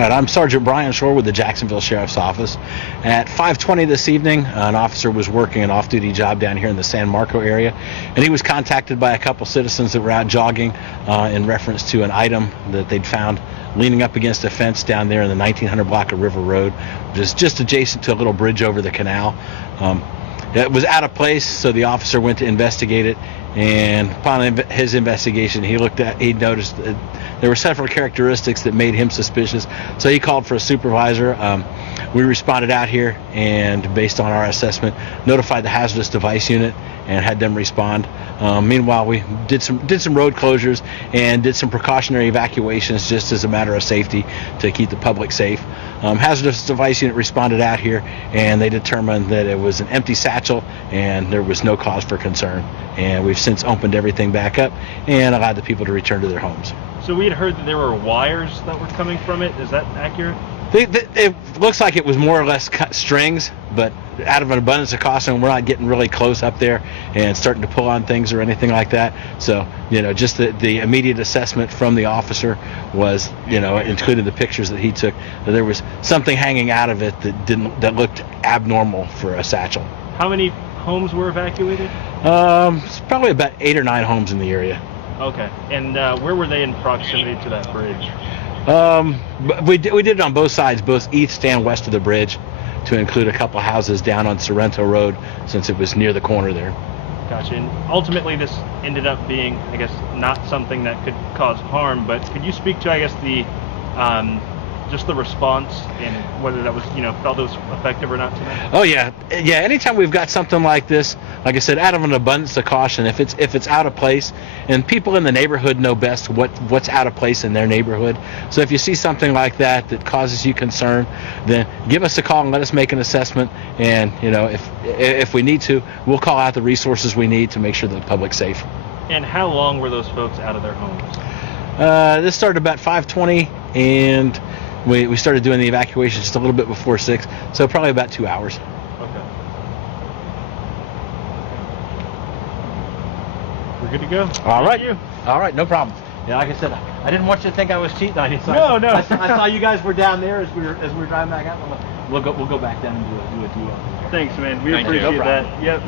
right, I'm Sergeant Brian Shore with the Jacksonville Sheriff's Office. At 5:20 this evening, an officer was working an off-duty job down here in the San Marco area, and he was contacted by a couple citizens that were out jogging in reference to an item that they'd found leaning up against a fence down there in the 1900 block of River Road, which is just adjacent to a little bridge over the canal. It was out of place, so the officer went to investigate it, and upon his investigation, he noticed that there were several characteristics that made him suspicious, so he called for a supervisor. We responded out here and, based on our assessment, notified the hazardous device unit and had them respond. Meanwhile, we did some road closures and did some precautionary evacuations just as a matter of safety to keep the public safe. Hazardous device unit responded out here, and they determined that it was an empty satchel and there was no cause for concern. And we've since opened everything back up and allowed the people to return to their homes. So we had heard that there were wires that were coming from it. Is that accurate? It looks like it was more or less cut strings, but out of an abundance of caution, we're not getting really close up there and starting to pull on things or anything like that. So, just the immediate assessment from the officer was, including the pictures that he took, that there was something hanging out of it that looked abnormal for a satchel. How many homes were evacuated? It's probably about 8 or 9 homes in the area. Okay. And where were they in proximity to that bridge? We did it on both sides, both east and west of the bridge, to include a couple houses down on Sorrento Road, since it was near the corner there. Gotcha. And ultimately, this ended up being, I guess, not something that could cause harm. But could you speak to, I guess, the just the response and whether that was, felt it was effective or not tonight? Oh yeah. Anytime we've got something like this, like I said, out of an abundance of caution, if it's out of place, and people in the neighborhood know best what's out of place in their neighborhood. So if you see something like that causes you concern, then give us a call and let us make an assessment. And if we need to, we'll call out the resources we need to make sure that the public's safe. And how long were those folks out of their homes? This started about 5:20, and we started doing the evacuation just a little bit before 6, so probably about 2 hours. Okay. We're good to go. All right. Thank you. All right, no problem. Yeah, like I said, I didn't want you to think I was cheating on you. So No. I saw you guys were down there as we were driving back out. We'll go back down and do a duo. Thanks, man. We Thank you. appreciate No problem. that. Yep.